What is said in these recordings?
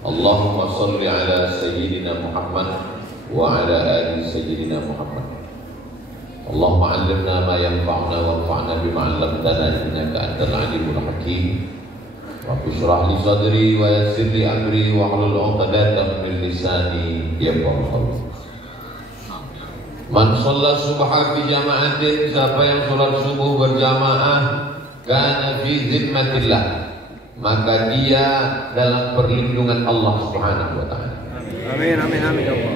Allahumma salli ala Sayyidina Muhammad wa ala ali Sayyidina Muhammad. Allahumma 'allimna ma yanfa'una wanfa'na bima 'allamtana innaka antal 'alimul hakim. Rabbi shrah li sadri wa yassir li amri wa hlul 'uqdatam min lisani yafqahu qawli. Man shalla subha fi jama'atin, siapa yang sholat subuh berjamaah, kana fi zimmatillah, maka dia dalam perlindungan Allah Subhanahu wa taala. Amin amin amin ya Allah.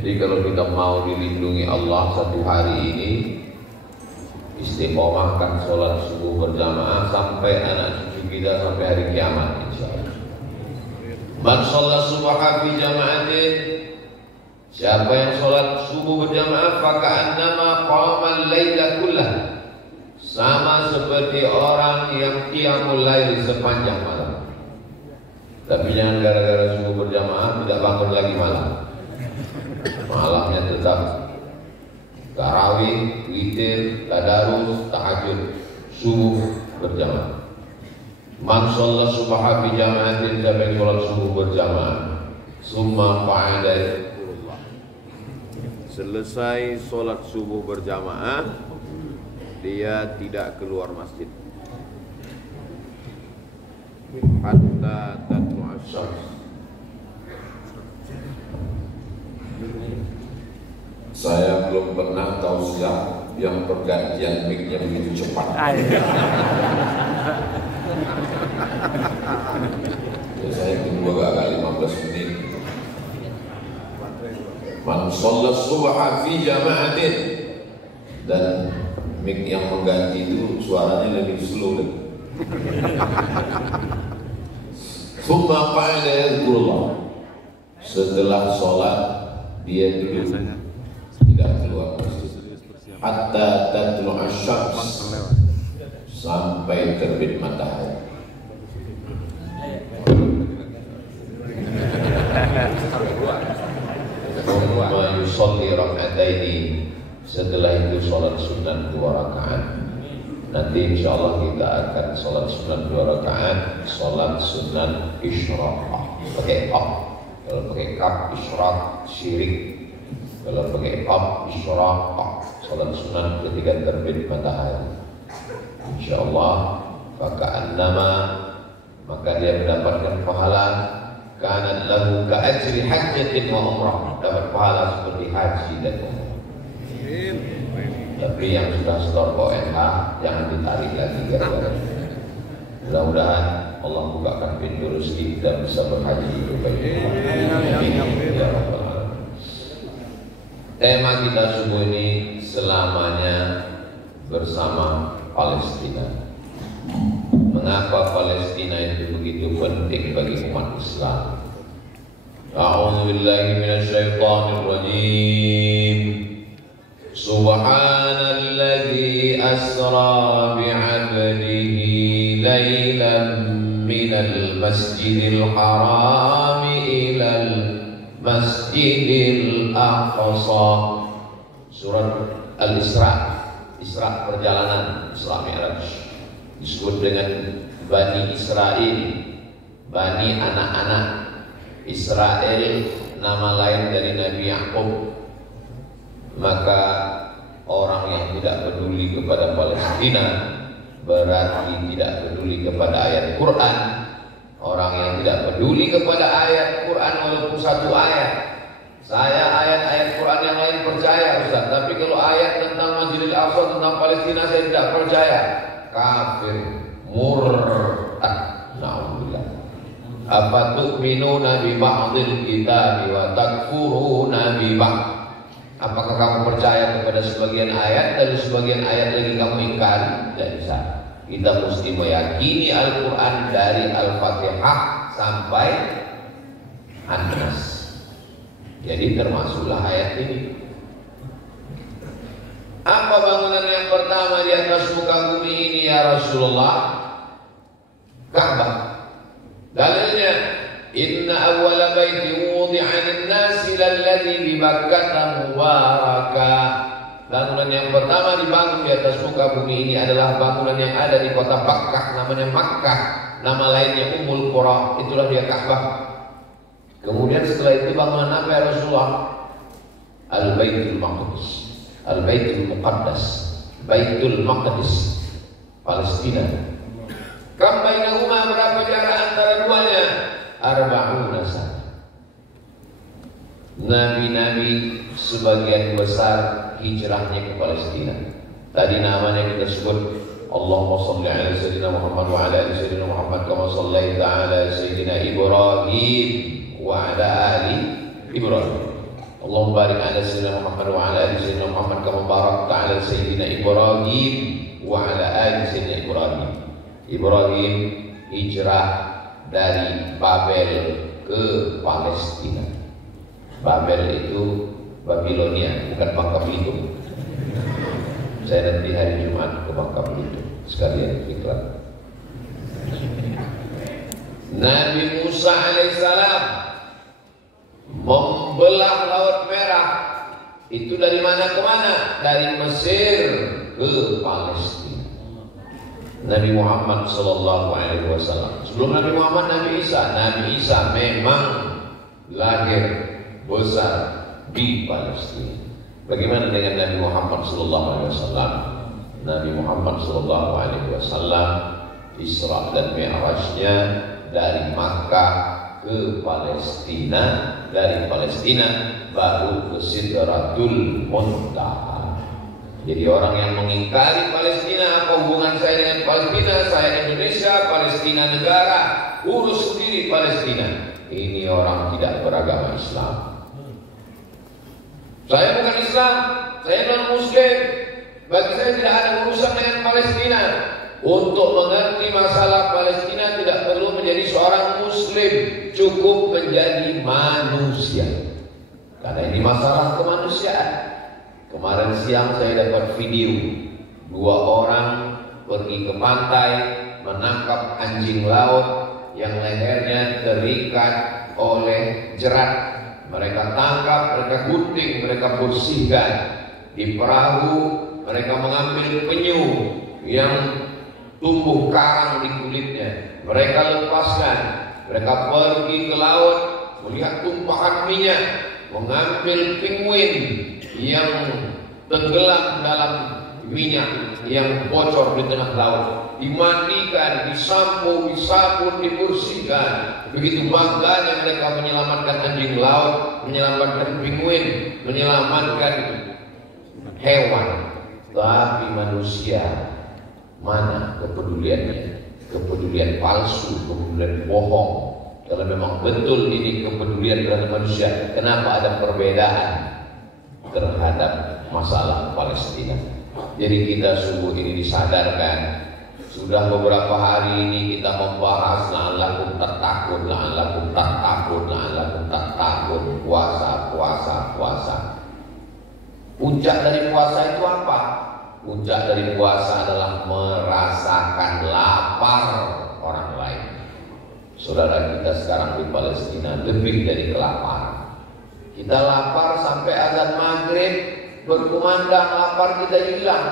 Jadi kalau kita mau dilindungi Allah satu hari ini, istiqomahkan sholat subuh berjamaah sampai anak cucu kita sampai hari kiamat insyaallah. Man shalla subha fi jama'atin, siapa yang sholat subuh berjamaah, faka'annama qama al-laila kullah, sama seperti orang yang qiyamul lail sepanjang malam. Tapi jangan gara-gara subuh berjamaah tidak bangun lagi malam. Malamnya tetap tarawih, witir, tadarus, tahajud, subuh berjamaah. Man shalla subha fi jama'atin, siapa yang sholat subuh berjamaah, summa qa'ada, selesai sholat subuh berjamaah, dia tidak keluar masjid hatta tatlu'ash syams. Saya belum pernah tausiah yang pergantian mic-nya begitu cepat. Saya kedua agak 15 menit. Man shalla subha fi jama'atin, dan mic yang mengganti itu suaranya lebih slow lagi. Tsumma qa'ada yadhkurullah, setelah sholat dia duduk tidak keluar masjid hatta tatlu'ash syams, sampai terbit matahari. Thumma yusalli rak'ataini, setelah itu sholat sunat 2 rakaat. Nanti insyaallah kita akan sholat sunat 2 rakaat, sholat sunat isyraq pakai qaf. Kalau pakai qaf isyraq syirik, kalau pakai qaf isyraq sholat sunat ketika terbit matahari. Insyaallah faka'annama, maka dia mendapatkan pahala kana lahu ka'ajri hajjatin wa umrah, dapat pahala seperti haji dan umrah. Tapi yang sudah setor ONH jangan ditarik lagi gara-gara. Mudah-mudahan Allah bukakan pintu rezeki dan bisa berhaji itu bagi ya Rabbal Alamin. Tema kita subuh ini selamanya bersama Palestina. Mengapa Palestina itu begitu penting bagi umat Islam? A'udzu billahi minasyaitonir rajim. Subhanalladzi asra bi'abdihi laylan minal masjidil haram ilal masjidil aqsa. Surat Al-Isra, Isra perjalanan, Isra Mi'raj. Disebut dengan Bani Israel, Bani anak-anak Israel, nama lain dari Nabi Yakub. Maka orang yang tidak peduli kepada Palestina berarti tidak peduli kepada ayat Quran. Orang yang tidak peduli kepada ayat Quran walaupun satu ayat, saya ayat-ayat Quran yang lain percaya Ustaz, tapi kalau ayat tentang Masjidil Aqsa, tentang Palestina saya tidak percaya. Kafir, murtad, na'udzubillah. Apa tu'minuna bi ba'dil kitabi wa takfuruna bi ba'd. Apakah kamu percaya kepada sebagian ayat dan sebagian ayat lagi kamu ingkari? Tidak bisa. Kita mesti meyakini Al-Quran dari Al-Fatihah sampai An-Nas. Jadi termasuklah ayat ini. Apa bangunan yang pertama di atas muka bumi ini ya Rasulullah? Ka'bah. Dalilnya, inna awwala baiti wudi'a lin-nasi lalladzi bi Makkah mubaraka. Bangunan yang pertama dibangun di atas muka bumi ini adalah bangunan yang ada di kota Makkah, namanya Makkah. Nama lainnya Ummul Qura, itulah dia Ka'bah. Kemudian setelah itu bangunan apa ya Rasulullah? Al-Baitul Maqdis, Al-Baitul Muqaddas, Baitul Maqdis, Palestina. Kam bainahuma, berapa jarak antara duanya? 40 sana. Nabi-nabi sebagian besar hijrahnya ke Palestina. Tadi namanya kita sebut Allahumma salli ala sayyidina Muhammad wa ala ali sayyidina Muhammad kama sallaita ala sayyidina Ibrahim wa ala ali Ibrahim. Allahumma barik ala sayyidina Muhammad wa ala ali sayyidina Muhammad kama barakta ala sayyidina Ibrahim wa ala ali sayyidina Ibrahim. Ibrahim hijrah dari Babel ke Palestina. Babel itu Babilonia, bukan Bangka Belitung. Saya nanti hari Jumat ke Bangka Belitung sekalian iklan. Nabi Musa alaihissalam membelah Laut Merah. Itu dari mana ke mana? Dari Mesir ke Palestina. Nabi Muhammad sallallahu alaihi wasallam. Sebelum Nabi Muhammad, Nabi Isa. Nabi Isa memang lahir besar di Palestina. Bagaimana dengan Nabi Muhammad sallallahu alaihi wasallam? Nabi Muhammad sallallahu alaihi wasallam Isra dan Mi'rajnya dari Makkah ke Palestina, dari Palestina baru ke Sidratul Muntaha. Jadi orang yang mengingkari Palestina, apa hubungan saya dengan Palestina? Saya Indonesia, Palestina negara, urus sendiri Palestina. Ini orang tidak beragama Islam. Saya bukan Islam, saya non Muslim. Bagi saya tidak ada urusan dengan Palestina. Untuk mengerti masalah Palestina tidak perlu menjadi seorang Muslim, cukup menjadi manusia. Karena ini masalah kemanusiaan. Kemarin siang saya dapat video 2 orang pergi ke pantai menangkap anjing laut yang lehernya terikat oleh jerat. Mereka tangkap, mereka gunting, mereka bersihkan. Di perahu mereka mengambil penyu yang tumbuh karang di kulitnya. Mereka lepaskan. Mereka pergi ke laut melihat tumpahan minyak, mengambil penguin yang tenggelam dalam minyak yang bocor di tengah laut, dimandikan, disampo, disabun, dibersihkan. Begitu bangganya mereka menyelamatkan anjing laut, menyelamatkan penguin, menyelamatkan hewan. Tapi manusia, mana kepeduliannya? Kepedulian palsu, kepedulian bohong. Kalau memang betul ini kepedulian terhadap manusia, kenapa ada perbedaan terhadap masalah Palestina? Jadi kita sungguh ini disadarkan. Sudah beberapa hari ini kita membahas la'allakum tattaqun, la'allakum tattaqun, la'allakum tattaqun, puasa. Puncak dari puasa itu apa? Puncak dari puasa adalah merasakan lapar orang lain. Saudara kita sekarang di Palestina lebih dari kelaparan. Kita lapar sampai azan maghrib berkumandang, lapar kita hilang.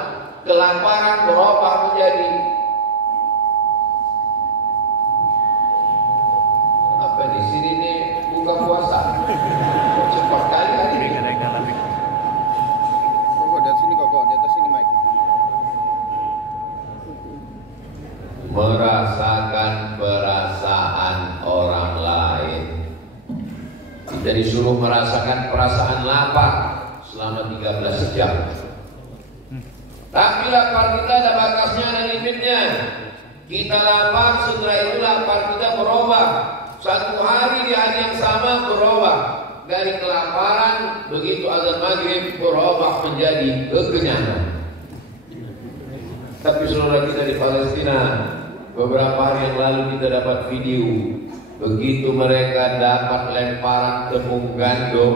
Kelaparan berubah menjadi apa di sini nih buka puasa. Cepat kali ini. Kok dari sini kok di atas sini mic. Merasakan perasaan orang lain. Kita disuruh merasakan perasaan lapar selama 13 jam. Tapi lapar kita ada batasnya, ada limitnya. Kita lapar, setelah itu lapar kita berubah. Satu hari di hari yang sama berubah. Dari kelaparan, begitu azan maghrib berubah menjadi kekenyangan. Tapi saudara kita di Palestina, beberapa hari yang lalu kita dapat video. Begitu mereka dapat lemparan tepung gandum,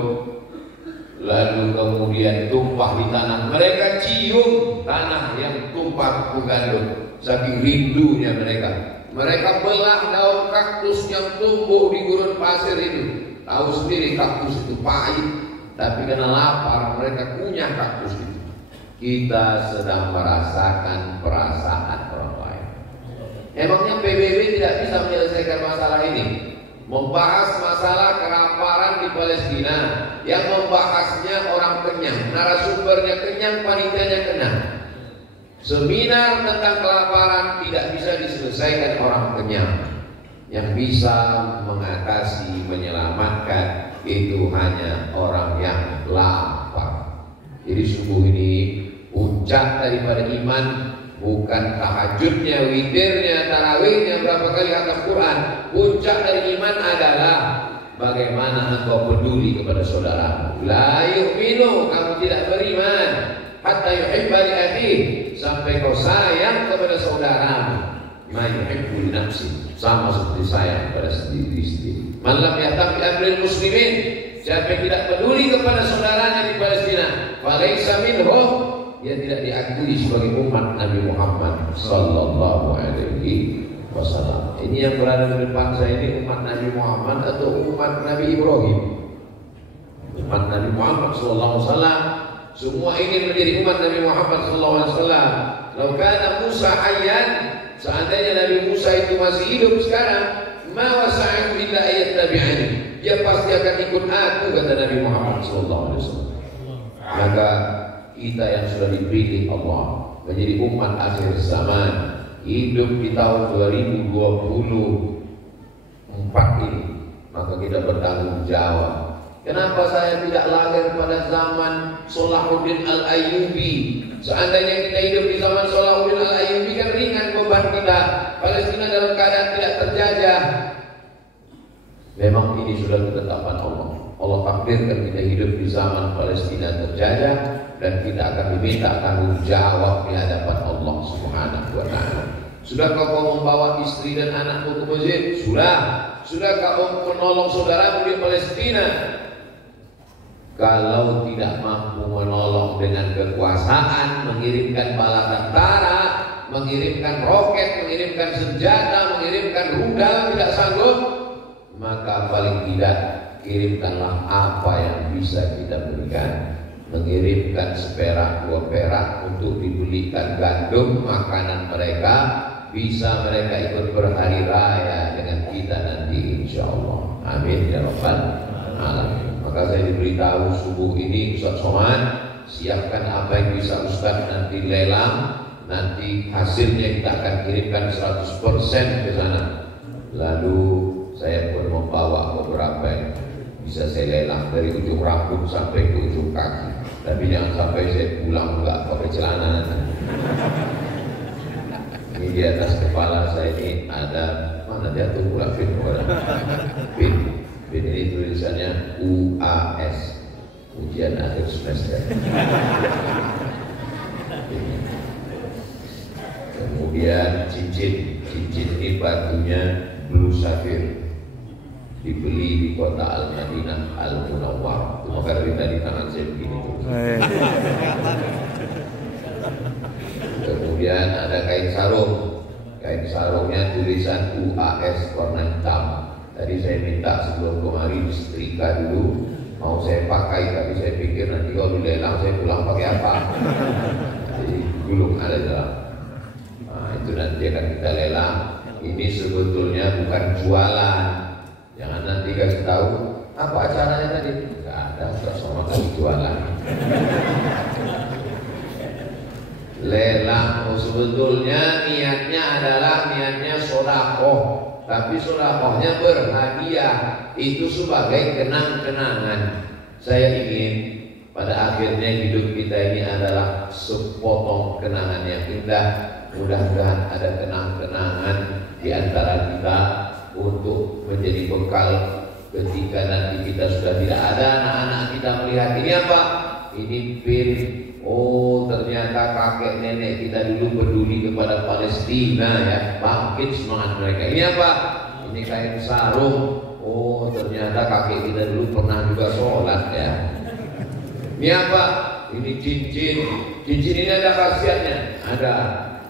lalu kemudian tumpah di tanah, mereka cium tanah yang tumpah tepung gandum. Saking rindunya mereka. Mereka belah daun kaktus yang tumbuh di gurun pasir itu. Tahu sendiri kaktus itu pahit, tapi karena lapar mereka kunyah kaktus itu. Kita sedang merasakan perasaan orang lain. Emangnya PBB tidak bisa menyelesaikan masalah ini? membahas masalah kelaparan di Palestina, yang membahasnya orang kenyang, narasumbernya kenyang, panitianya kenyang. Seminar tentang kelaparan tidak bisa diselesaikan orang kenyang. Yang bisa mengatasi, menyelamatkan itu hanya orang yang lapar. Jadi subuh ini puncak daripada iman bukan tahajudnya, witirnya, tarawihnya, berapa kali khatam Quran. Puncak dari iman adalah bagaimana engkau peduli kepada saudara. La yu'minu, kamu tidak beriman hatta yuhibba li akhihi, sampai kau sayang kepada saudara. Ma yuhibbu li nafsi, sama seperti sayang kepada sendiri. Man lam yahtam bi amril muslimin, siapa yang tidak peduli kepada saudaranya di Palestina, falaisa minhum, dia tidak diakui sebagai umat Nabi Muhammad sallallahu alaihi wasallam. Ini yang berada di depan saya ini umat Nabi Muhammad atau umat Nabi Ibrahim? Umat Nabi Muhammad sallallahu alaihi wasallam. Semua ingin menjadi umat Nabi Muhammad sallallahu alaihi wasallam. Lau kana Musa hayyan, seandainya Nabi Musa itu masih hidup sekarang, ma wasa'u illa ayat tabi'ani, dia pasti akan ikut aku, kata Nabi Muhammad sallallahu alaihi wasallam. Maka kita yang sudah dipilih Allah menjadi umat akhir zaman, hidup di tahun 2024 ini, maka kita bertanggung jawab. Kenapa saya tidak lahir pada zaman Salahuddin Al-Ayyubi? Seandainya kita hidup di zaman Salahuddin Al-Ayyubi kan ringan beban kita. Palestina dalam keadaan tidak terjajah. Memang ini sudah ketetapan Allah. Allah takdirkan kita hidup di zaman Palestina terjajah, dan kita akan diminta tanggung jawab di hadapan Allah Subhanahu wa taala. Sudahkah kau membawa istri dan anakmu ke masjid? Sudah. Sudahkah kau menolong saudaramu di Palestina? Kalau tidak mampu menolong dengan kekuasaan, mengirimkan bala tentara, mengirimkan roket, mengirimkan senjata, mengirimkan rudal, tidak sanggup, maka paling tidak kirimkanlah apa yang bisa kita berikan. Mengirimkan seperak dua perak untuk dibelikan gandum makanan mereka, bisa mereka ikut berhari raya dengan kita nanti insyaallah. Amin ya rabbal alamin. Maka saya diberitahu subuh ini, Ustaz Somad, siapkan apa yang bisa Ustaz nanti lelang, nanti hasilnya kita akan kirimkan 100% ke sana. Lalu saya pun membawa beberapa yang bisa saya lelang dari ujung rambut sampai ke ujung kaki. Tapi jangan sampai saya pulang enggak pakai celana. Ini di atas kepala saya ini ada, mana jatuh pula pin. Pin ini tulisannya UAS, ujian akhir semester. Kemudian cincin ini batunya blue sapphire, dibeli di kota Al-Madinah Al-Munawwar. Maka dari tadi tangan saya begini. Kemudian ada kain sarung. Kain sarungnya tulisan UAS warna hitam. Tadi saya minta sebelum kemarin disetrika dulu, mau saya pakai, tapi saya pikir nanti kalau dilelang saya pulang pakai apa? Jadi gulung ada dalam. Nah, itu nanti akan kita lelang. Ini sebetulnya bukan jualan. Jangan nanti kasih tahu apa acaranya tadi. Enggak ada, sama kali jualan. Lelang sebetulnya niatnya adalah niatnya sedekah, tapi sedekahnya berhadiah, itu sebagai kenang-kenangan. Saya ingin pada akhirnya hidup kita ini adalah sepotong kenangan yang indah. Mudah-mudahan ada kenang-kenangan di antara kita untuk menjadi bekal ketika nanti kita sudah tidak ada, anak-anak kita melihat ini apa? Ini pin. Oh, ternyata kakek nenek kita dulu peduli kepada Palestina ya, bangkit semangat mereka. Ini apa? Ini kain sarung. Oh, ternyata kakek kita dulu pernah juga sholat ya. Ini apa? Ini cincin. Cincin ini ada khasiatnya. Ada.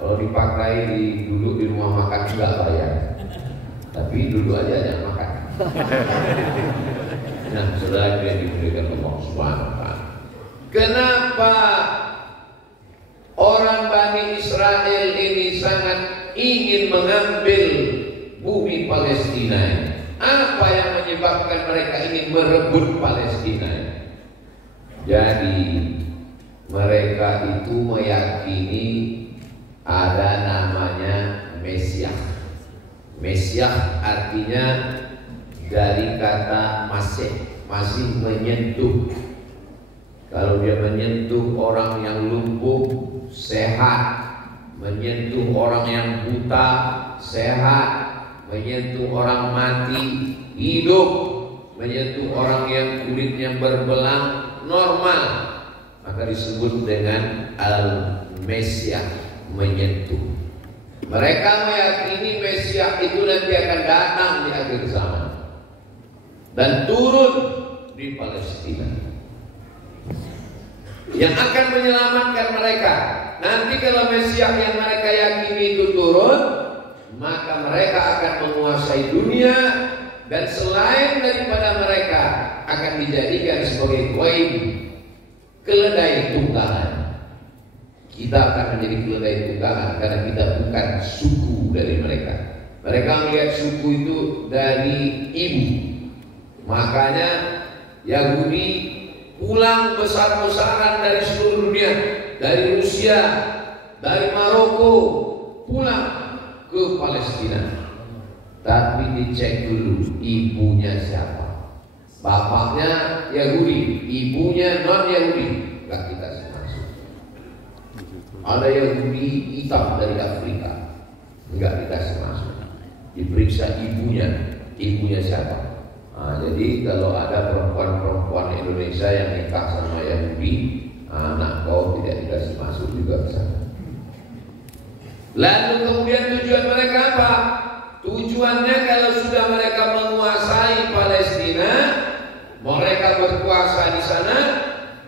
Kalau dipakai dulu di rumah makan juga bayar. Tapi dulu aja jangan makan. Nah, saudara yang diberikan Allah Subhanahu wa taala. Kenapa orang Bani Israel ini sangat ingin mengambil bumi Palestina? Apa yang menyebabkan mereka ingin merebut Palestina? Jadi mereka itu meyakini ada namanya Mesiah. Mesiah artinya dari kata masih menyentuh. Kalau dia menyentuh orang yang lumpuh, sehat. Menyentuh orang yang buta, sehat. Menyentuh orang mati, hidup. Menyentuh orang yang kulitnya berbelang, normal. Maka disebut dengan Al-Mesiah, menyentuh. Mereka meyakini Mesiah itu nanti akan datang di akhir zaman dan turun di Palestina, yang akan menyelamatkan mereka. Nanti kalau Mesiah yang mereka yakini itu turun, maka mereka akan menguasai dunia, dan selain daripada mereka akan dijadikan sebagai koin, keledai tunggangan. Kita akan menjadi keledai tunggangan karena kita bukan suku dari mereka. Mereka melihat suku itu dari ibu. Makanya Yahudi pulang besar-besaran dari seluruh dunia, dari Rusia, dari Maroko, pulang ke Palestina. Tapi dicek dulu ibunya siapa. Bapaknya Yahudi, ibunya non-Yahudi, gak kita masuk. Ada Yahudi hitam dari Afrika, enggak dikasih masuk. Diperiksa ibunya siapa. Nah, jadi kalau ada perempuan-perempuan Indonesia yang nikah sama Yahudi, anak kau tidak dikasih masuk juga ke sana. Lalu kemudian tujuan mereka apa? Tujuannya kalau sudah mereka menguasai Palestina, mereka berkuasa di sana,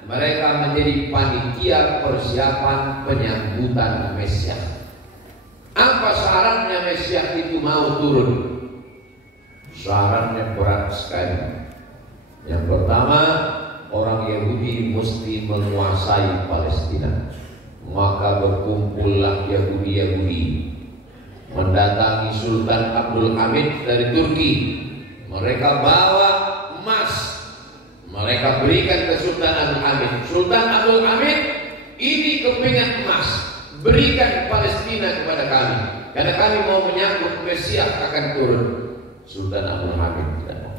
mereka menjadi panitia persiapan penyambutan Mesiah. Apa syaratnya Mesiah itu mau turun? Syaratnya berat sekali. Yang pertama, orang Yahudi mesti menguasai Palestina. Maka berkumpullah Yahudi-Yahudi mendatangi Sultan Abdul Hamid dari Turki. Mereka bawa emas, mereka berikan ke Sultan Abdul Hamid. Sultan Abdul Hamid, ini kepingan emas, berikan Palestina kepada kami, karena kami mau menyambut Mesiah akan turun. Sultan Abdul Hamid tidak mau.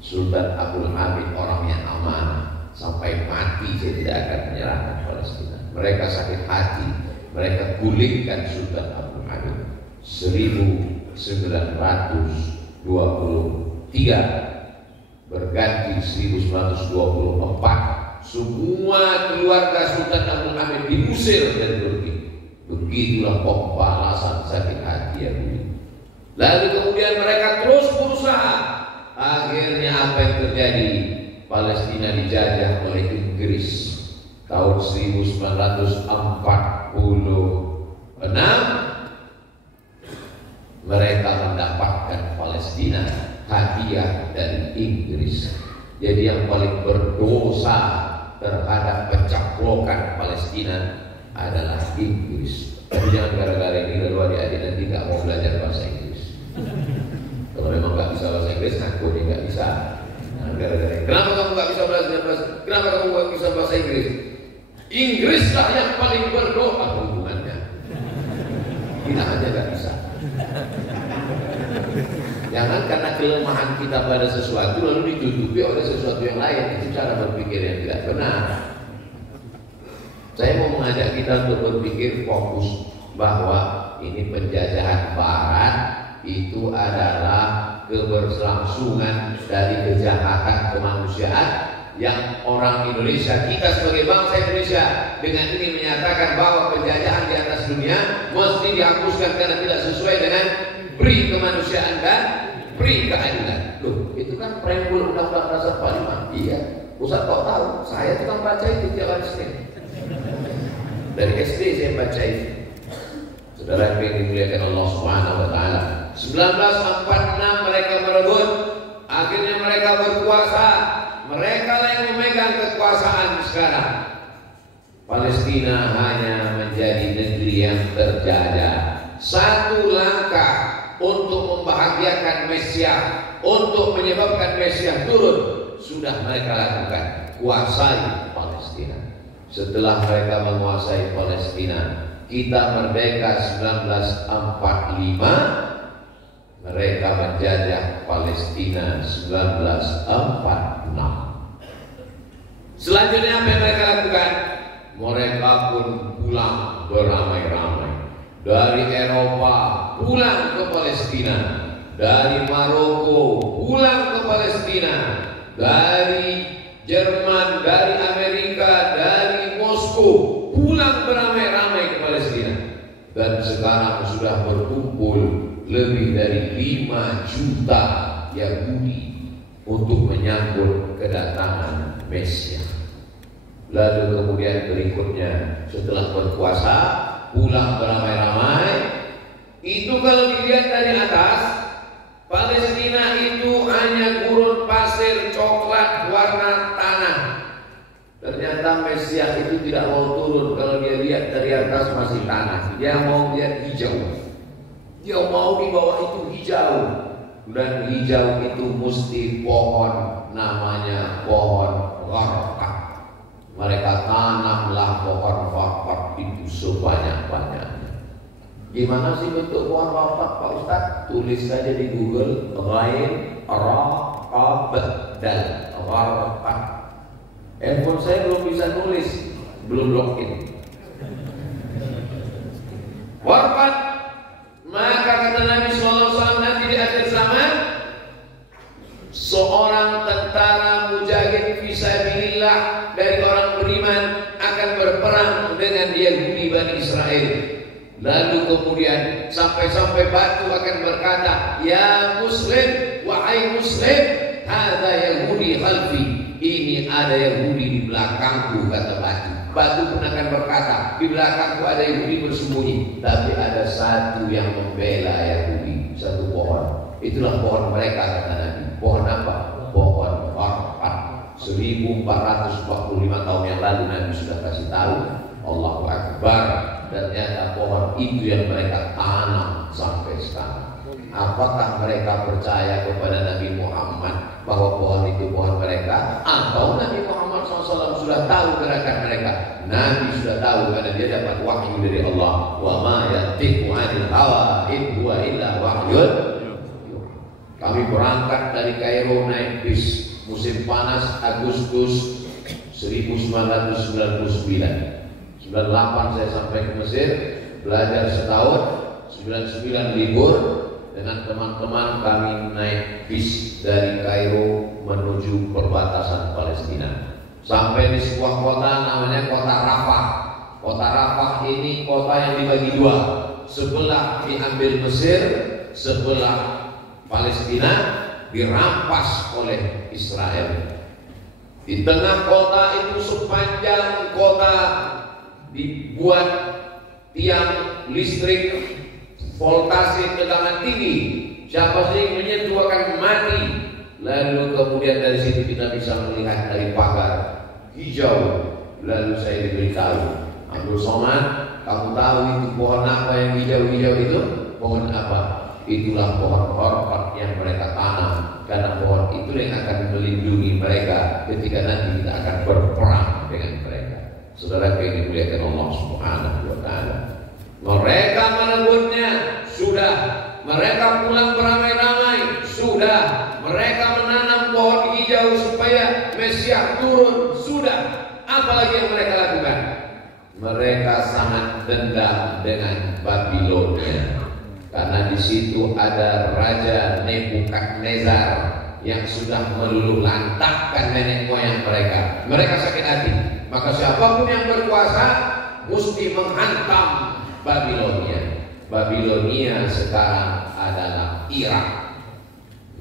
Sultan Abdul Hamid orangnya amanah, sampai mati saya tidak akan menyerahkan Palestina. Mereka sakit hati, mereka gulingkan Sultan Abdul Hamid 1923 berganti 1924. Semua keluarga Sultan Abdul Hamid diusir dari Turki. Begitulah pembalasan sakit hati yang ini. Lalu kemudian mereka terus berusaha. Akhirnya apa yang terjadi? Palestina dijajah oleh Inggris tahun 1946. Mereka mendapatkan Palestina hadiah dari Inggris. Jadi yang paling berdosa terhadap pencaplokan Palestina adalah Inggris. Tapi jangan gara-gara ini lalu adik-adik nanti nggak mau belajar bahasa Inggris. Kalau memang nggak bisa bahasa Inggris, aku dia nggak bisa. Nah, gara-gara ini. Kenapa kamu nggak bisa belajar bahasa? Kenapa kamu nggak bisa bahasa Inggris? Inggrislah yang paling berdoa. Apa hubungannya? Kita aja nggak bisa. Jangan karena kelemahan kita pada sesuatu lalu ditutupi oleh sesuatu yang lain. Itu cara berpikir yang tidak benar. Saya mau mengajak kita untuk berpikir fokus bahwa ini penjajahan Barat itu adalah keberlangsungan dari kejahatan kemanusiaan yang orang Indonesia, kita sebagai bangsa Indonesia dengan ini menyatakan bahwa penjajahan di atas dunia mesti dihapuskan karena tidak sesuai dengan pri kemanusiaan dan pri keadilan. Loh, itu kan preambul Undang-Undang Dasar 45. Iya, Ustaz kok tahu? Saya tukang baca itu tiap hari Senin. Dari SD saya baca itu. Saudara yang dimuliakan Allah Subhanahu wa taala. 1946 mereka merebut, akhirnya mereka berkuasa. Mereka lah yang memegang kekuasaan sekarang. Palestina hanya menjadi negeri yang terjajah. Satu langkah untuk membahagiakan membahagiakan Mesias, untuk menyebabkan Mesias turun, sudah mereka lakukan. Kuasai Palestina. Setelah mereka menguasai Palestina, kita merdeka 1945, mereka menjajah Palestina 1946. Selanjutnya apa yang mereka lakukan? Mereka pun pulang beramai-ramai dari Eropa, pulang ke Palestina, dari Maroko pulang ke Palestina, dari Jerman, dari Amerika, dari Moskow pulang beramai-ramai ke Palestina. Dan sekarang sudah berkumpul lebih dari 5 juta Yahudi untuk menyambut kedatangan Mesias. Lalu kemudian berikutnya, setelah berkuasa pulang beramai-ramai, itu kalau dilihat dari atas, Palestina itu hanya gurun pasir coklat warna tanah. Ternyata Mesias itu tidak mau turun. Kalau dia lihat dari atas masih tanah, dia mau lihat hijau. Dia mau di bawah itu hijau. Dan hijau itu mesti pohon, namanya pohon gharqad. Mereka tanamlah pohon gharqad itu sebanyak-banyaknya. Gimana sih bentuk pohon gharqad, Pak Ustaz? Tulis saja di Google, ghain raqab dal gharqad. Handphone saya belum bisa nulis, belum login. Gharqad, maka kata Nabi SAW, nanti di akhir zaman seorang tentara mujahid fisabilillah dari orang beriman akan berperang dengan Yahudi Bani Israel. Lalu kemudian sampai-sampai batu akan berkata, ya Muslim, wahai Muslim, hadza Yahudi khalfi, ini ada Yahudi di belakangku, kata batu. Batu pun akan berkata, di belakangku ada Yahudi bersembunyi. Tapi ada satu yang membela Yahudi, satu pohon. Itulah pohon mereka, kata Nabi. Pohon apa? Pohon gharqad. 1445 tahun yang lalu Nabi sudah kasih tahu. Allahu Akbar. Ternyata pohon itu yang mereka tanam sampai sekarang. Apakah mereka percaya kepada Nabi Muhammad bahwa pohon itu pohon mereka, atau Nabi Muhammad SAW sudah tahu gerakan mereka? Nabi sudah tahu karena dia dapat wahyu dari Allah. Wa ma yantiqu 'anil hawa in huwa illa wahyun. Kami berangkat dari Kairo naik bis musim panas Agustus 1999. 98 saya sampai ke Mesir, belajar setahun, 99 libur. Dengan teman-teman kami naik bis dari Kairo menuju perbatasan Palestina. Sampai di sebuah kota namanya kota Rafah. Kota Rafah ini kota yang dibagi dua. Sebelah diambil Mesir, sebelah Palestina dirampas oleh Israel. Di tengah kota itu sepanjang kota dibuat tiang listrik voltase tegangan tinggi. Siapa sih yang menyentuh akan mati. Lalu kemudian dari situ kita bisa melihat dari pagar hijau. Lalu saya diberitahu, Abdul Somad, kamu tahu itu pohon apa yang hijau-hijau itu? Pohon apa? Itulah pohon gharqad yang mereka tanam. Karena pohon itu yang akan melindungi mereka ketika nanti kita akan berperang dengan mereka. Saudara yang dimuliakan Allah Subhanahu wa taala. Mereka merebutnya, sudah. Mereka pulang beramai-ramai, sudah. Mereka menanam pohon hijau supaya Mesias turun, sudah. Apalagi yang mereka lakukan? Mereka sangat dendam dengan Babilonia. Karena di situ ada Raja Nebukadnezar yang sudah meluluh lantakkan nenek moyang mereka. Mereka sakit hati. Maka siapapun yang berkuasa mesti menghantam Babilonia. Babilonia sekarang adalah Irak.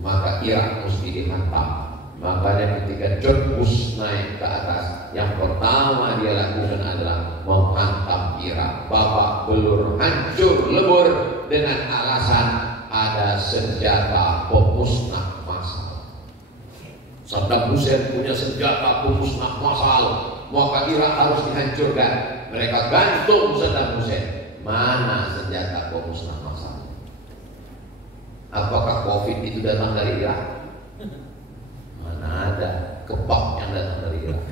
Maka Irak mesti dihantam. Makanya ketika John Bush naik ke atas, yang pertama dia lakukan adalah menghantam Irak. Babak belur, hancur lebur dengan alasan ada senjata pemusnah massal. Saddam Hussein punya senjata pemusnah massal, maka Irak harus dihancurkan. Mereka gantung Saddam Hussein. Mana senjata pemusnah massal? Apakah COVID itu datang dari Irak? Mana ada kebab yang datang dari Irak.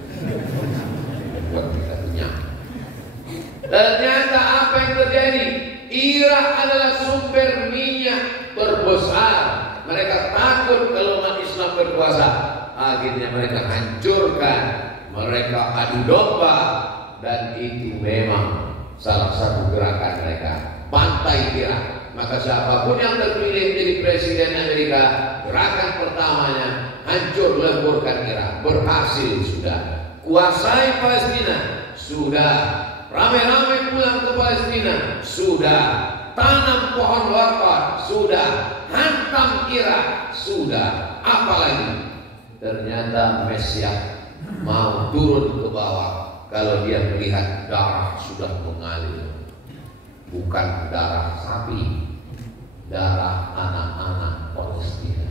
Buat kita kenyang. Ternyata apa yang terjadi? Irak adalah sumber minyak terbesar. Mereka takut kalau umat Islam berkuasa. Akhirnya mereka hancurkan, mereka adu domba, dan itu memang salah satu gerakan mereka. Pantai Irak. Maka siapapun yang terpilih menjadi presiden Amerika, gerakan pertamanya hancur leburkan Irak. Berhasil sudah. Kuasai Palestina sudah. Ramai-ramai pulang ke Palestina sudah. Tanam pohon warpat sudah. Hantam Irak sudah. Apalagi? Ternyata Mesias mau turun ke bawah kalau dia melihat darah sudah mengalir. Bukan darah sapi, darah anak-anak Palestina.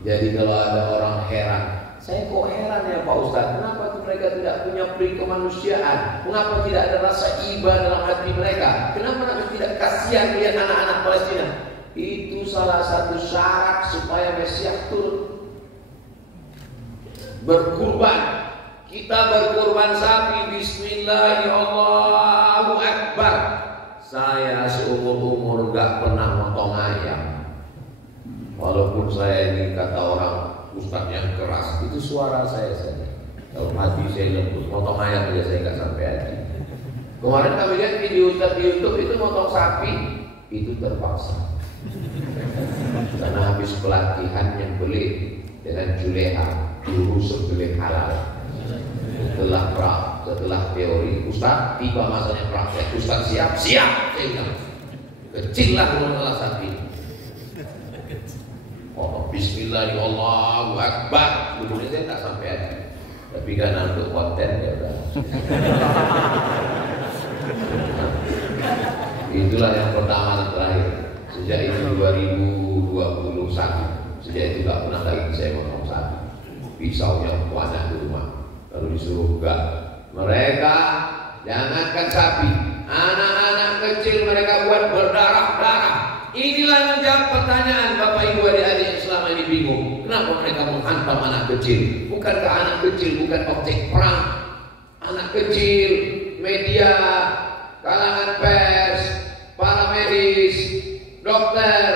Jadi kalau ada orang heran, saya kok heran ya Pak Ustadz, kenapa mereka tidak punya peri kemanusiaan? Mengapa tidak ada rasa iba dalam hati mereka? Kenapa mereka tidak kasihan lihat anak-anak Palestina? Itu salah satu syarat supaya Mesias turun. Berkurban, kita berkurban sapi, Bismillah, ya Allahu Akbar. Saya seumur-umur gak pernah motong ayam. Walaupun saya ini kata orang ustaz yang keras, itu suara saya saja. Kalau hati saya lembut, motong ayam aja saya gak sampai hati. Kemarin kami lihat video ustaz di YouTube itu motong sapi, itu terpaksa. Karena habis pelatihan yang beli dengan Juleha, guru sebelum halal. Setelah teori, Ustaz tiba masanya praktek. Ustaz siap, saya bilang. Kecil lah kalau sapi. Oh, Bismillah, ya Allahu Akbar. Dulu saya tak sampai hati. Tapi karena untuk konten ya udah. Itulah yang pertama dan terakhir. Sejak itu 2021. Sejak itu gak pernah lagi saya ngomong sapi. Pisaunya banyak di rumah. Lalu disuruh enggak. Mereka jangankan sapi, anak-anak kecil mereka buat berdarah-darah. Inilah yang menjawab pertanyaan Bapak Ibu adik-adik yang selama ini bingung. Kenapa mereka menghantam anak kecil? Bukankah anak kecil bukan objek perang? Anak kecil, media, kalangan pers, para medis, dokter,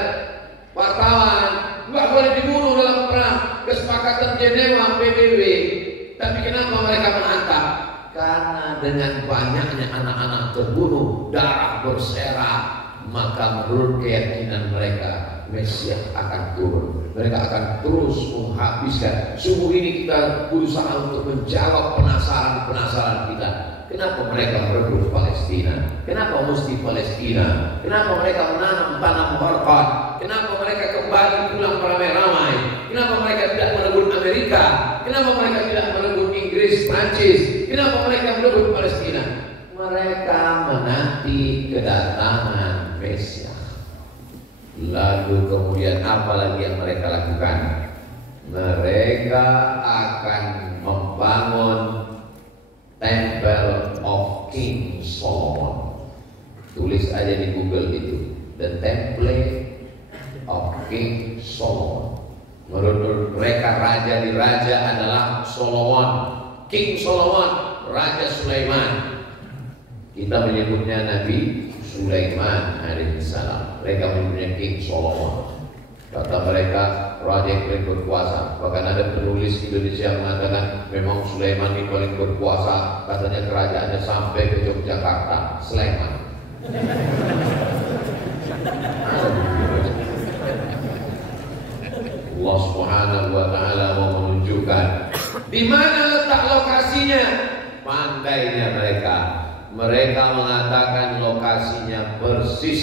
wartawan, nggak boleh dibunuh dalam perang. Kesepakatan Jenewa PBB. Tapi kenapa mereka menghantam? Karena dengan banyaknya anak-anak terbunuh, darah berserak, maka menurut keyakinan mereka Mesias akan turun. Mereka akan terus menghabiskan. Subuh ini kita berusaha untuk menjawab penasaran kita. Kenapa mereka merebut Palestina? Kenapa mesti Palestina? Kenapa mereka menanam tanam horkat? Kenapa mereka kembali pulang beramai-ramai? Kenapa mereka tidak merebut Amerika? Kenapa mereka tidak merebut Inggris, Prancis? Kenapa mereka merebut Palestina? Mereka menanti kedatangan Mesias. Lalu kemudian apa lagi yang mereka lakukan? Mereka akan membangun Temple of King Solomon. Tulis aja di Google itu, The Temple of King Solomon. Menurut mereka raja di raja adalah Solomon, King Solomon, Raja Sulaiman. Kita menyebutnya Nabi Sulaiman alaihissalam. Mereka menyebutnya King Solomon. Kata mereka raja yang paling berkuasa. Bahkan ada penulis Indonesia mengatakan memang Sulaiman ini paling berkuasa. Katanya kerajaannya sampai ke Yogyakarta, Sleman. Allah Subhanahu wa taala mau menunjukkan di mana letak lokasinya. Pandainya mereka. Mereka mengatakan lokasinya persis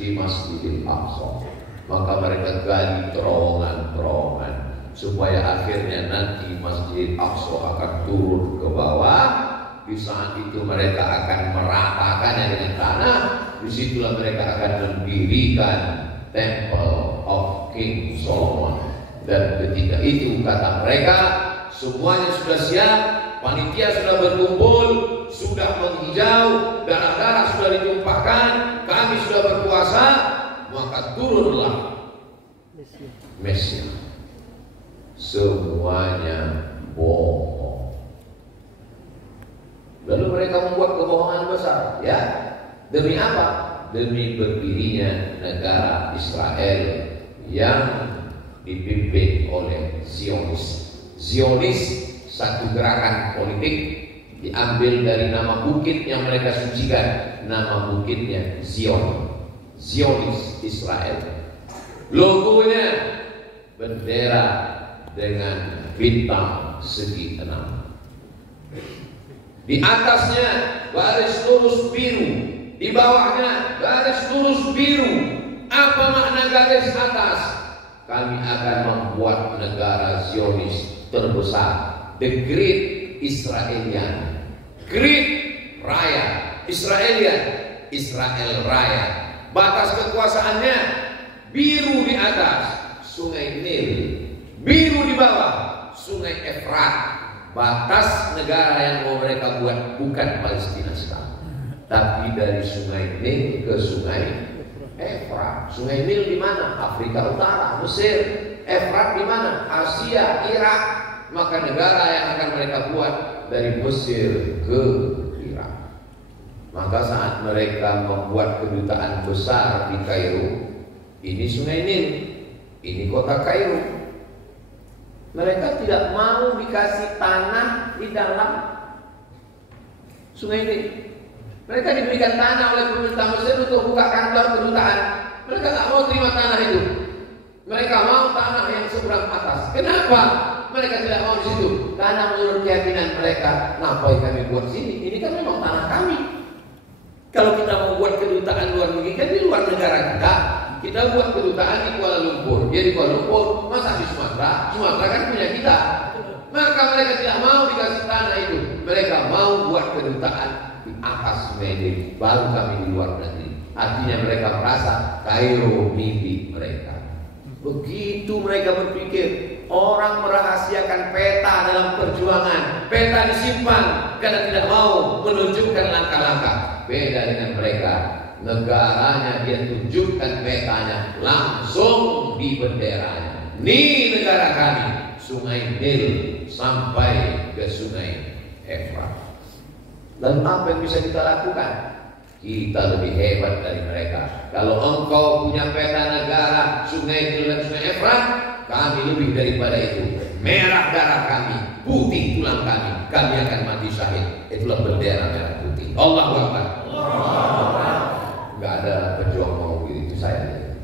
di Masjidil Aqsa. Maka mereka gali terowongan-terowongan supaya akhirnya nanti Masjidil Aqsa akan turun ke bawah. Di saat itu mereka akan meratakannya dengan tanah. Disitulah mereka akan mendirikan Temple of King Solomon. Dan ketika itu kata mereka semuanya sudah siap, panitia sudah berkumpul, sudah menghijau, darah-darah sudah ditumpahkan, kami sudah berpuasa, maka turunlah Mesia. Semuanya bohong. Lalu mereka membuat kebohongan besar, ya. Demi apa? Demi berdirinya negara Israel yang dipimpin oleh Zionis. Zionis satu gerakan politik diambil dari nama bukit yang mereka sucikan. Nama bukitnya Zion. Zionis Israel. Logonya bendera dengan bintang segi 6. Di atasnya garis lurus biru, di bawahnya garis lurus biru. Apa makna garis atas? Kami akan membuat negara Zionis terbesar, the Great Israelian, Great Raya, Israelian, Israel Raya. Batas kekuasaannya biru di atas, Sungai Nil, biru di bawah, Sungai Efrat. Batas negara yang mau mereka buat bukan Palestina sekarang, tapi dari Sungai Nil ke Sungai Efrat. Sungai Nil di mana? Afrika Utara, Mesir. Efrat di mana? Asia, Irak. Maka negara yang akan mereka buat dari Mesir ke Irak. Maka saat mereka membuat kedutaan besar di Kairo, ini Sungai Nil, ini kota Kairo. Mereka tidak mau dikasih tanah di dalam Sungai Nil. Mereka diberikan tanah oleh pemerintah Mesir untuk buka kantor kedutaan. Mereka tak mau terima tanah itu. Mereka mau tanah yang seberang atas. Kenapa? Mereka tidak mau di situ. Karena menurut keyakinan mereka, ngapain kami buat sini? Ini kan memang tanah kami. Kalau kita mau buat kedutaan luar negeri, kan di luar negara kita. Kita buat kedutaan di Kuala Lumpur. Ya di Kuala Lumpur, masa di Sumatera? Sumatera kan punya kita. Maka mereka tidak mau dikasih tanah itu. Mereka mau buat kedutaan di atas Sungai, baru kami di luar negeri. Artinya mereka merasa Kairo milik mereka. Begitu mereka berpikir. Orang merahasiakan peta dalam perjuangan. Peta disimpan karena tidak mau menunjukkan langkah-langkah. Beda dengan mereka, negaranya dia tunjukkan petanya langsung di benderanya. Ini negara kami, Sungai Nil sampai ke Sungai Efrat. Dan apa yang bisa kita lakukan? Kita lebih hebat dari mereka. Kalau engkau punya peta negara Sungai Nil dan Sungai Efrat, kami lebih daripada itu. Merah darah kami, putih tulang kami. Kami akan mati syahid. Itulah bendera merah putih. Allahu Akbar. Gak ada pejuang mau begitu saya.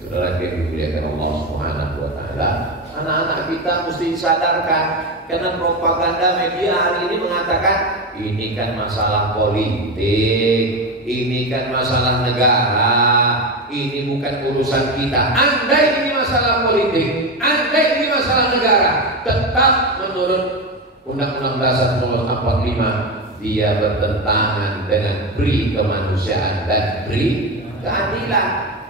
Saudara yang dimuliakan Allah Subhanahu wa taala, anak-anak kita mesti disadarkan karena propaganda media hari ini mengatakan ini kan masalah politik, ini kan masalah negara, ini bukan urusan kita. Andai ini masalah politik, andai ini masalah negara, tetap menurut Undang-Undang Dasar Nomor 45 dia bertentangan dengan pri kemanusiaan dan pri keadilan.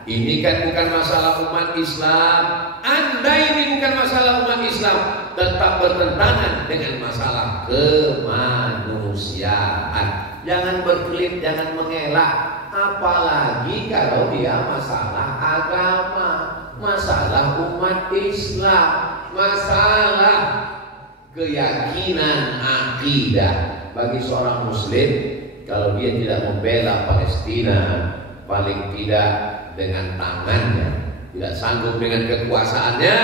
Ini kan bukan masalah umat Islam. Andai ini bukan masalah umat Islam, tetap bertentangan dengan masalah kemanusiaan. Jangan berkelit, jangan mengelak. Apalagi kalau dia masalah agama, masalah umat Islam, masalah keyakinan akidah. Bagi seorang muslim, kalau dia tidak membela Palestina, paling tidak dengan tangannya, tidak sanggup dengan kekuasaannya,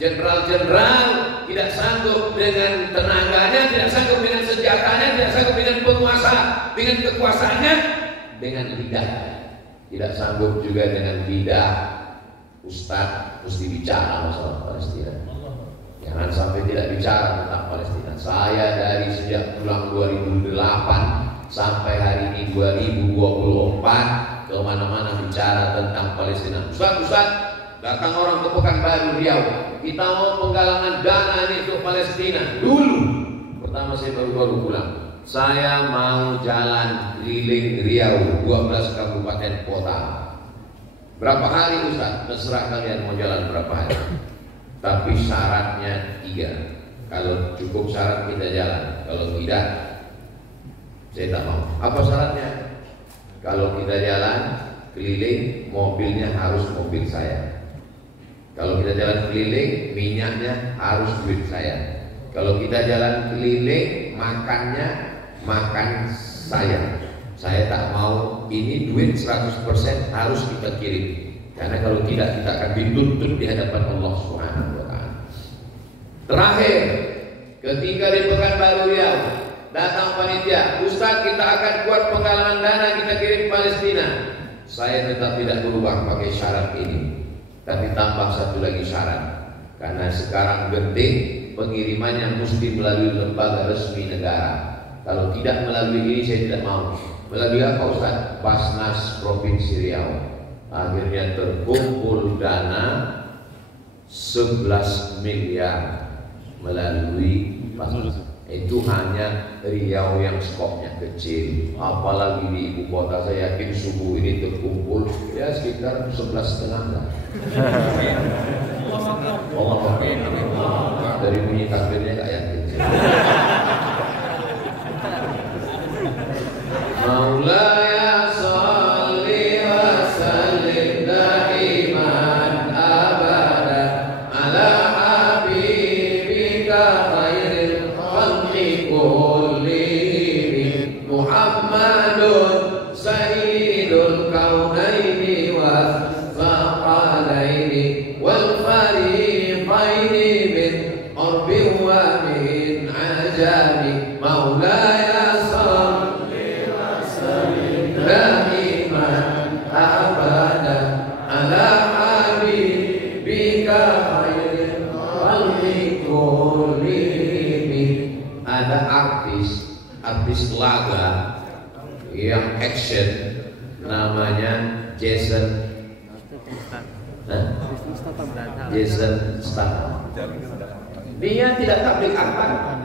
jenderal-jenderal tidak sanggup dengan tenaganya, tidak sanggup dengan senjatanya, tidak sanggup dengan penguasa, dengan kekuasaannya, dengan lidahnya, tidak sanggup juga dengan lidah. Ustaz mesti bicara masalah Palestina. Jangan sampai tidak bicara tentang Palestina. Saya dari sejak pulang 2008 sampai hari ini 2024 kemana-mana bicara tentang Palestina. Ustaz, datang orang ke Pekanbaru Riau, kita mau penggalangan dana ini untuk Palestina. Dulu pertama saya baru pulang, saya mau jalan keliling Riau 12 kabupaten kota. Berapa hari Ustaz? Terserah kalian mau jalan berapa hari. Tapi syaratnya 3. Kalau cukup syarat kita jalan, kalau tidak saya tak mau. Apa syaratnya? Kalau kita jalan keliling, mobilnya harus mobil saya. Kalau kita jalan keliling, minyaknya harus duit saya. Kalau kita jalan keliling, makannya makan saya. Saya tak mau ini duit 100% harus kita kirim. Karena kalau tidak kita akan dituntut di hadapan Allah Subhanahu wa taala. Terakhir, ketika di Pekanbaru Riau datang panitia, Ustaz kita akan buat penggalangan dana kita kirim ke Palestina. Saya tetap tidak berubah pakai syarat ini. Tapi tambah satu lagi syarat. Karena sekarang genting pengirimannya mesti melalui lembaga resmi negara. Kalau tidak melalui ini saya tidak mau. Melalui apa Ustaz? Basnas Provinsi Riau. Akhirnya terkumpul dana 11 miliar melalui Basnas. Itu hanya Riau yang skopnya kecil. Apalagi di ibu kota, saya yakin subuh ini terkumpul ya sekitar 11,5 lah. Allah dari bunyi takbirnya gak yakin. Maulaya salli wa sallim daiman abada ala habibika khairil khalqi kullihim Muhammadun sayyidul kaunaini wa thaqalaini wal fariqaini min urbi wa min ajami maulaya artis laga yang action namanya Jason Statham. Dia tidak tablik akbar,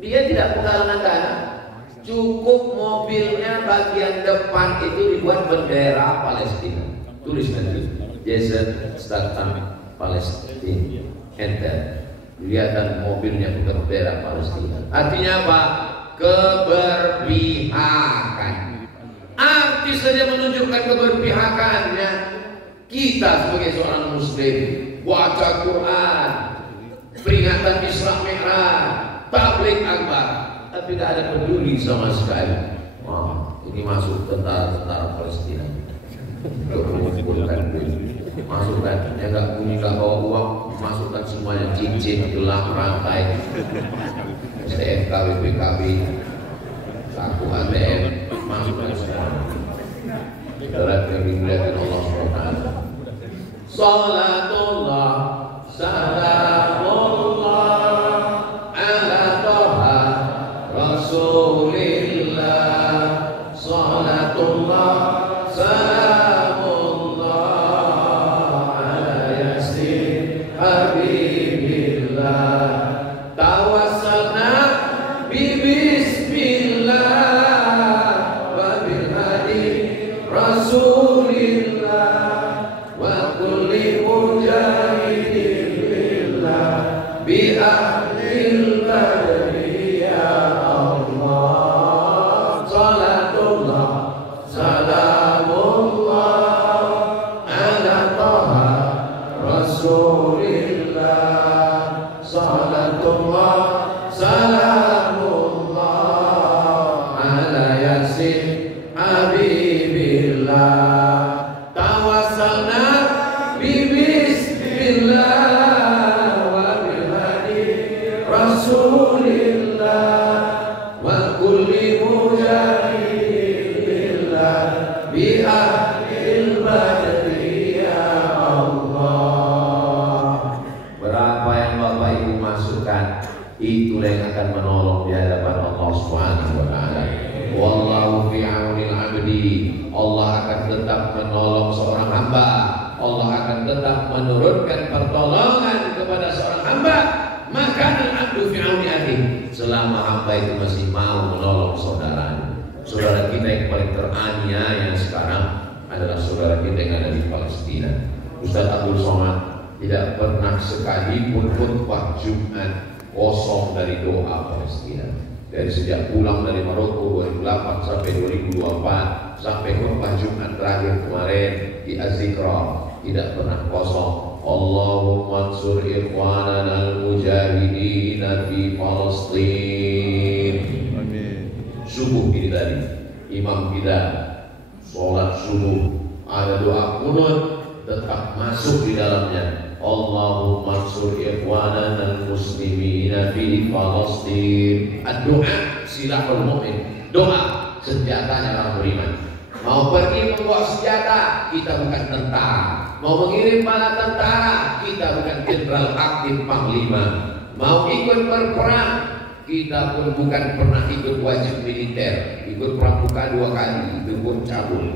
dia tidak penggalangan dana. Cukup mobilnya bagian depan itu dibuat bendera Palestina, tuliskan itu Jason Statham Palestina. Enter, kelihatan mobilnya bendera Palestina. Artinya apa? Keberpihakan. Artis saja menunjukkan keberpihakannya. Kita sebagai seorang muslim baca Quran, peringatan Isra Mi'raj, tabligh akbar, tapi tidak ada peduli sama sekali. Wah, ini masuk tentara Palestina untuk mengumpulkan duit. Masukkan, yang nggak punya bawa uang, masukkan semuanya, cincin, gelang, rantai, STNK, BPKB, kartu ATM, masukkan semua. Saudara yang dimuliakan Allah SWT. Salatullah, salamullah, ala toha Rasulillah. Salatullah, salamullah, ala yasin habibillah. Tawassalna bismillah wa bil hadi Rasulillah wa kulli mujahidin lillah bi ahlil badri ya Allah. Salatullah salamullah ala toha Rasulillah. Salatullah salamullah ala yasin habibillah. Tawassalna bismillah wa bil hadi Rasulillah wa kulli mujahidin lillah bi ahlil badri ya Allah. Berapa yang Bapak Ibu masukkan, itulah yang akan menolong di hadapan Allah Subhanahu wa taala. Wallahu fi aunil abdi. Allah akan tetap menolong seorang hamba. Allah akan tetap menurunkan pertolongan kepada seorang hamba. Maka al-abdu fi auni akhi, selama hamba itu masih mau menolong saudaranya. Saudara kita yang paling teraniaya sekarang adalah saudara kita yang ada di Palestina. Ustaz Abdul Somad tidak pernah sekalipun khutbah Jumat kosong dari doa Palestina. Dari sejak pulang dari Maroko 2008 sampai 2024, sampai khutbah Jumat terakhir kemarin di Az-Zikra tidak pernah kosong. Allahumma ansur ikhwanana al-mujahidina fi Palestin. Amin. Subuh ini tadi imam kita sholat subuh ada doa kunut tetap masuk di dalamnya. Allahumma ansur ikhwanana al-muslimina fi Palestin. Doa silahul mu'min, doa senjatanya orang beriman. Mau pergi membawa senjata, kita bukan tentara. Mau mengirim bala tentara, kita bukan jenderal aktif panglima. Mau ikut berperang, kita pun bukan pernah ikut wajib militer. Ikut pramuka 2 kali, itu pun cabul.